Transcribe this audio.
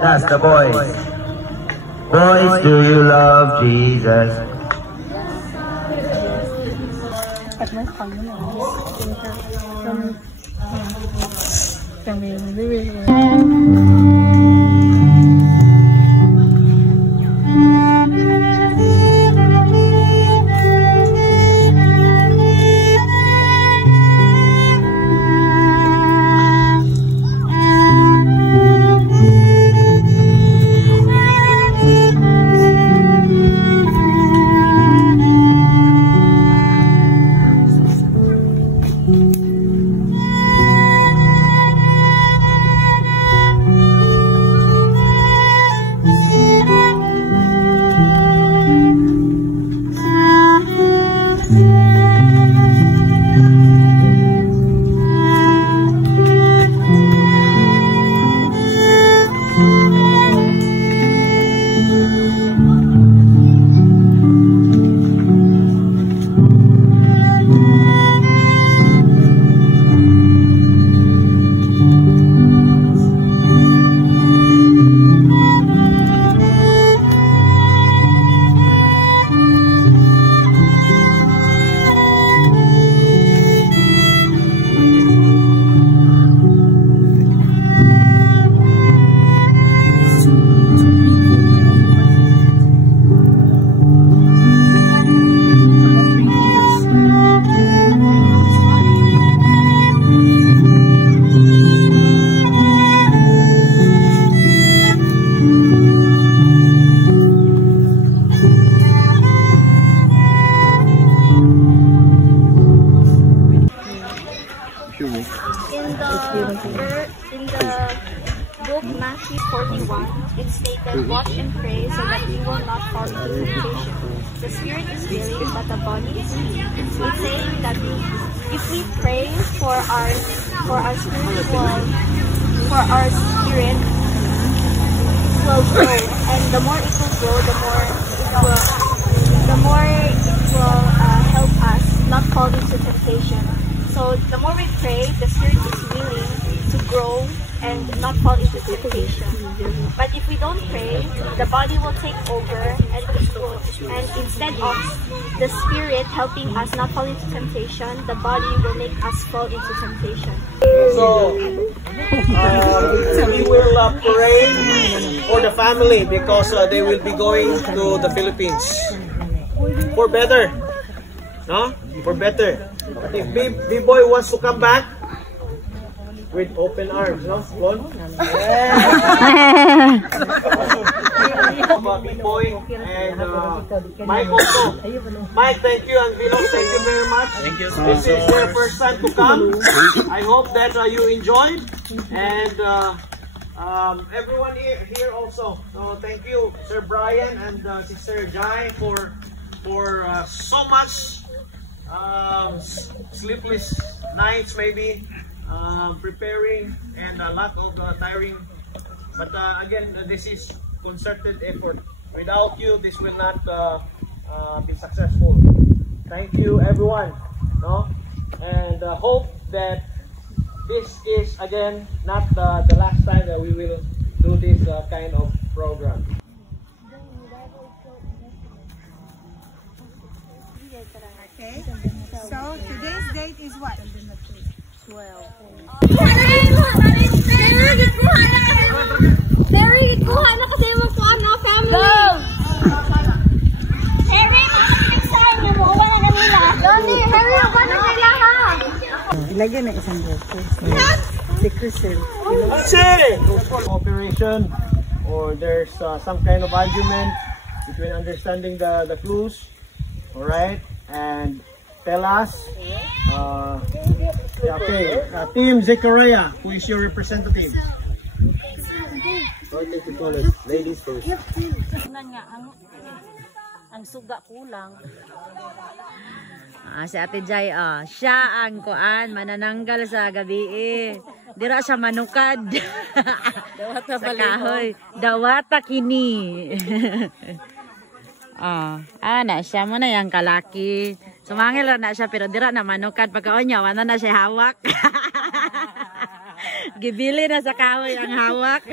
That's the boys. Boys, do you love Jesus? In the book Matthew 41, it stated, "Watch and pray so that you will not fall into temptation. The spirit is willing, but the body is weak." It's saying that if we pray for our spirit will grow, and the more it will grow, the more it will help us not fall into temptation. So the more we pray, the spirit is willing to grow and not fall into temptation. But if we don't pray, the body will take over, and instead of the spirit helping us not fall into temptation, the body will make us fall into temptation. So we will pray for the family because they will be going to the Philippines for better, no? For better. But if B-Boy wants to come back with open arms, no? Yeah. B-Boy and Mike also. Mike, thank you, and Vilo, thank you very much. Thank you. This is your first time to come. I hope that you enjoyed, and everyone here also. So thank you, Sir Brian and Sister Jai for so much sleepless nights, maybe preparing, and a lot of tiring. But again, this is concerted effort. Without you, this will not be successful. Thank you, everyone. No, and hope that this is again not the last time that we will do this kind of program. Okay, so today's date is what? 12. Harry, kuha na kasi mo ko ano, family. Go! Harry, makakaksahin niyo mo. Wala na nila. Donnie, Harry, wala na nila ha. Ilagyan na isang boto. Sticker sir. Operation, or there's some kind of argument between understanding the clues. Alright, and tell us. Okay, Team Zechariah, who is your representative? Ladies first. Ang suga kulang. Si Ate Jai, siya ang kuan manananggal sa gabi. Dira siya manukad. Dawata sa kahoy. Dawata kini. Na siya mo na yung kalaki. Sumangil na siya pero dira na manukad. Pagkaon niya, wala na siya hawak. Gibili na sa kahoy ang hawak.